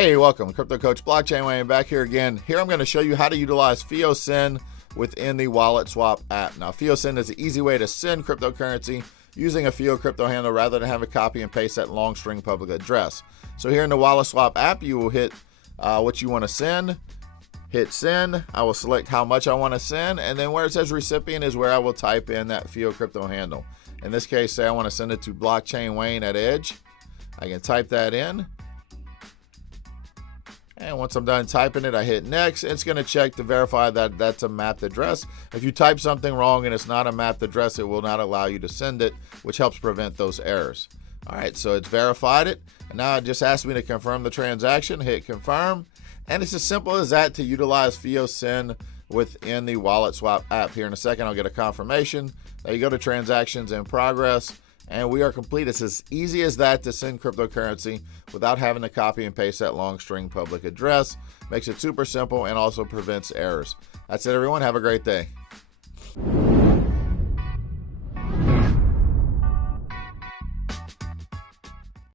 Hey, welcome. Crypto Coach Blockchain Wayne back here again. Here I'm going to show you how to utilize FIO Send within the WalletSwap app. Now, FIO Send is an easy way to send cryptocurrency using a FIO crypto handle rather than have a copy and paste that long string public address. So here in the WalletSwap app, you will hit what you want to send. Hit send. I will select how much I want to send, and then where it says recipient is where I will type in that FIO crypto handle. In this case, say I want to send it to Blockchain Wayne at Edge. I can type that in. And once I'm done typing it, I hit next. It's going to check to verify that that's a mapped address. If you type something wrong and it's not a mapped address, it will not allow you to send it, which helps prevent those errors. All right, so it's verified it. And now it just asked me to confirm the transaction. Hit confirm. And it's as simple as that to utilize FIO Send within the WalletSwap app. Here in a second, I'll get a confirmation. There you go to transactions in progress. And we are complete. It's as easy as that to send cryptocurrency without having to copy and paste that long string public address. Makes it super simple and also prevents errors. That's it, everyone. Have a great day.